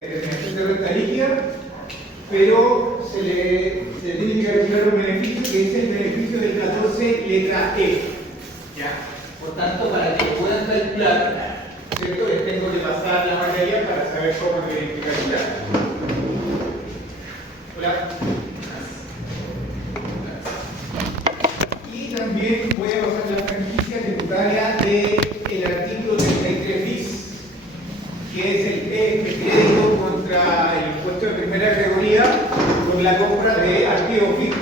determinación de renta líquida, pero se tiene que calcular un beneficio que es el beneficio del 14 letra E. ¿Ya? Por tanto, para que puedan calcular, ¿cierto? Les tengo que pasar la materia para saber cómo tienen que calcular. Hola. Y también voy a pasar la franquicia tributaria del artículo 33 bis, que es el crédito contra el impuesto de primera categoría por la compra de activos fijos.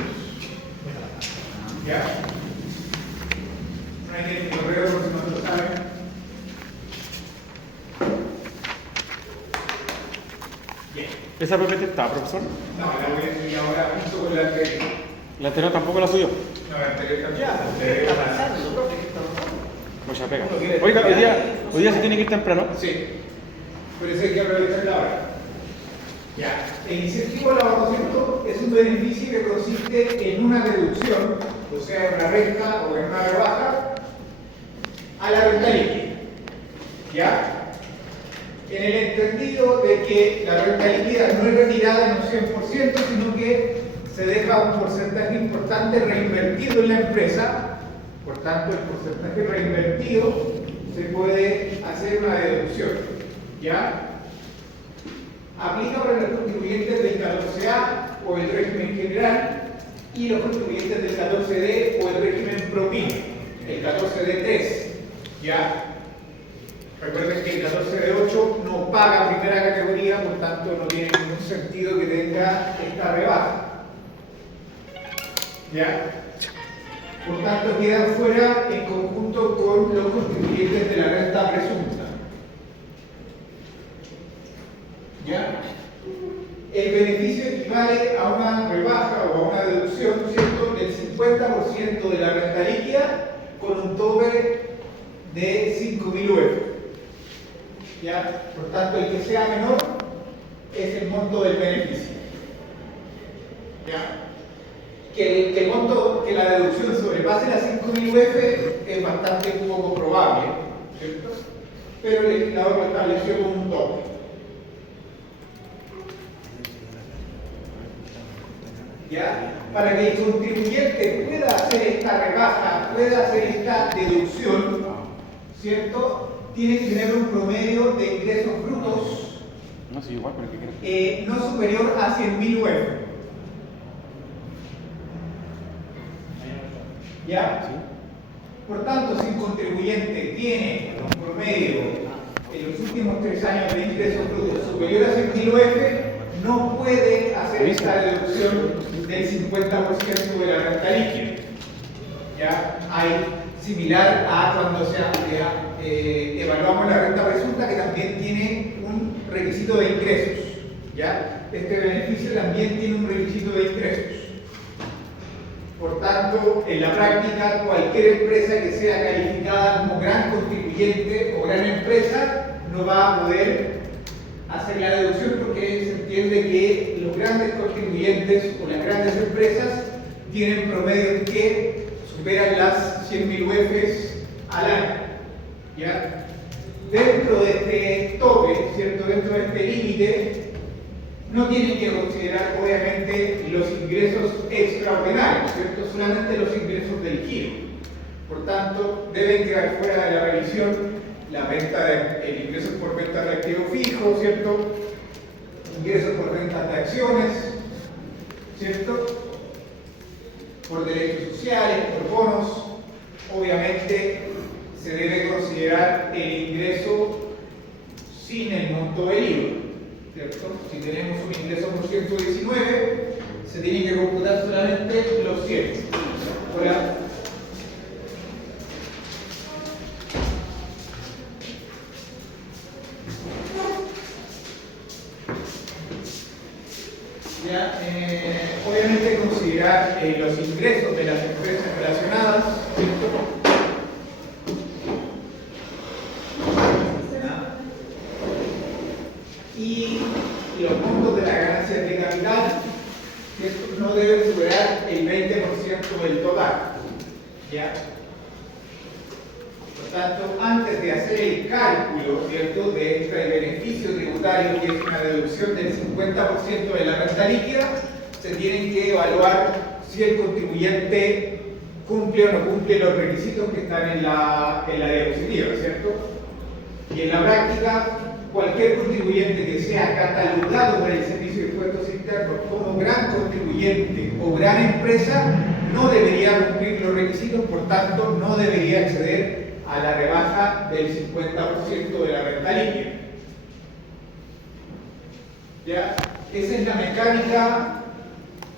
¿Ya? No hay que correr por si no lo saben. Bien. ¿Esa PPT está, profesor? No, la voy a enseñar ahora junto con la anterior. ¿La anterior tampoco la subió? No, la anterior también. ¿Qué está pasando, profe? ¿Qué está pasando? Mucha pega. Oiga, hoy día se tiene que ir temprano. Sí. Por eso hay que aprovechar la hora. Ya. El incentivo al ahorramiento es un beneficio que consiste en una deducción, o sea, en una renta o en una rebaja, a la renta líquida. ¿Ya? En el entendido de que la renta líquida no es retirada en un 100%, sino que se deja un porcentaje importante reinvertido en la empresa, por tanto, el porcentaje reinvertido se puede hacer una deducción. ¿Ya? Aplica para los contribuyentes del 14A o el régimen general y los contribuyentes del 14D o el régimen propina, el 14D3. ¿Ya? Recuerden que el 14D8 no paga primera categoría, por tanto no tiene ningún sentido que tenga esta rebaja. ¿Ya? Por tanto quedan fuera en conjunto con los contribuyentes de la renta presunta. ¿Ya? El beneficio equivale a una rebaja o a una deducción, ¿cierto?, del 50% de la renta líquida con un tope de 5.000 UF. ¿Ya? Por tanto, el que sea menor es el monto del beneficio. ¿Ya? Que la deducción sobrepase las 5.000 UF es bastante poco probable, ¿cierto? Pero el legislador lo estableció como un tope. ¿Ya? Para que el contribuyente pueda hacer esta rebaja, pueda hacer esta deducción, ¿cierto? Tiene que tener un promedio de ingresos brutos No, sí, igual, pero ¿qué quieres? no superior a 100.000 UF. ¿Ya? ¿Sí? Por tanto, si un contribuyente tiene un promedio en los últimos 3 años de ingresos brutos superior a 100.000 UF, no puede hacer esta deducción del 50% de la renta líquida. ¿Ya? Hay similar a cuando evaluamos la renta presunta, que también tiene un requisito de ingresos. ¿Ya? Este beneficio también tiene un requisito de ingresos. Por tanto, en la práctica, cualquier empresa que sea calificada como gran contribuyente o gran empresa no va a poder hacer la deducción, porque se entiende que los grandes contribuyentes o las grandes empresas tienen promedios que superan las 100.000 UF al año. ¿Ya? Dentro de este tope, ¿cierto? Dentro de este límite, no tienen que considerar obviamente los ingresos extraordinarios, ¿cierto? Solamente los ingresos del giro. Por tanto, deben quedar fuera de la revisión el ingreso por venta de activos fijos, ¿cierto? Ingresos por venta de acciones, ¿cierto? Por derechos sociales, por bonos. Obviamente se debe considerar el ingreso sin el monto del IVA, ¿cierto? Si tenemos un ingreso por 119, se tiene que computar solamente los 100. Hola. Ya, obviamente considerar los ingresos de las empresas relacionadas, ¿cierto? Y los montos de las ganancias de capital, ¿cierto?, no deben superar el 20% del total. ¿Ya? Por Por tanto, antes de hacer el cálculo, ¿cierto?, de el beneficio tributario, que es una deducción del 50% de la renta líquida, se tienen que evaluar si el contribuyente cumple o no cumple los requisitos que están en la diapositiva, ¿cierto? Y en la práctica, cualquier contribuyente que sea catalogado por el Servicio de Impuestos Internos como gran contribuyente o gran empresa no debería cumplir los requisitos, por tanto no debería acceder a la rebaja del 50% de la renta líquida. ¿Ya? Esa es la mecánica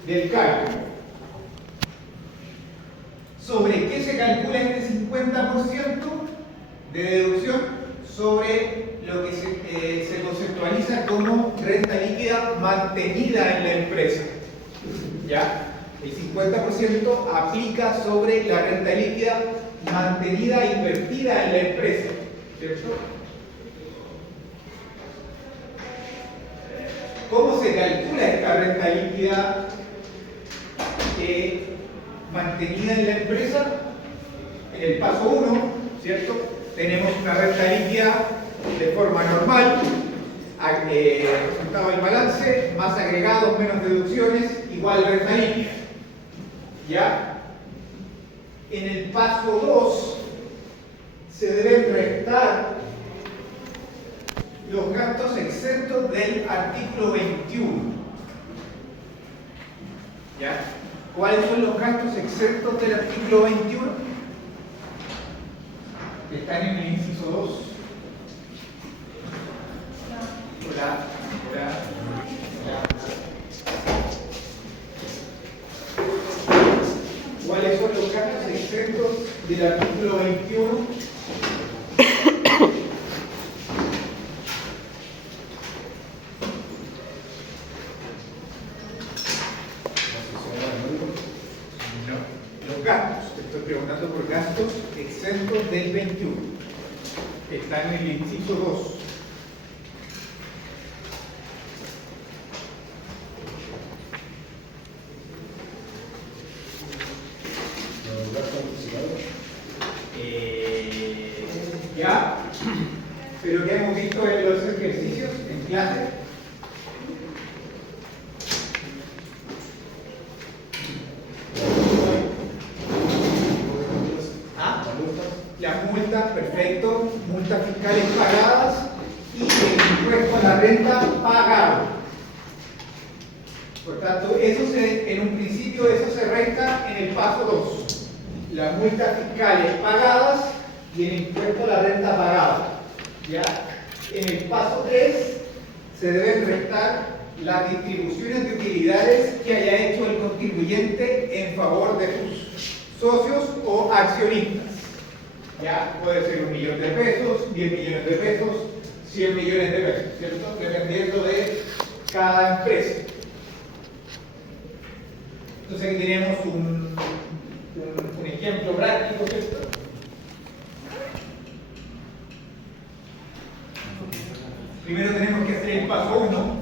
del cálculo. ¿Sobre qué se calcula este 50% de deducción? Sobre lo que se conceptualiza como renta líquida mantenida en la empresa. ¿Ya? El 50% aplica sobre la renta líquida mantenida e invertida en la empresa, ¿cierto? ¿Cómo se calcula esta renta líquida mantenida en la empresa? En el paso 1, ¿cierto? Tenemos una renta líquida de forma normal, resultado del balance, más agregados menos deducciones, igual renta líquida. ¿Ya? En el paso 2 se deben restar los gastos exentos del artículo 21. ¿Ya? ¿Cuáles son los gastos exentos del artículo 21? Que están en el inciso 2. Hola. ¿Cuáles son los gastos exentos del artículo 21? No, los gastos. Te estoy preguntando por gastos exentos del 21. Están en el inciso 2. ¿Ya? Pero que hemos visto en los ejercicios en clase. Las multas, perfecto, multas fiscales pagadas y el impuesto a la renta pagado. Por tanto, en un principio eso se resta en el paso 2. Las multas fiscales pagadas y el impuesto a la renta pagada. ¿Ya? En el paso 3 se deben restar las distribuciones de utilidades que haya hecho el contribuyente en favor de sus socios o accionistas. ¿Ya? Puede ser 1 millón de pesos, 10 millones de pesos, 100 millones de pesos, ¿cierto? Dependiendo de cada empresa. Entonces aquí tenemos un ejemplo práctico, ¿cierto? Primero tenemos que hacer el paso 1,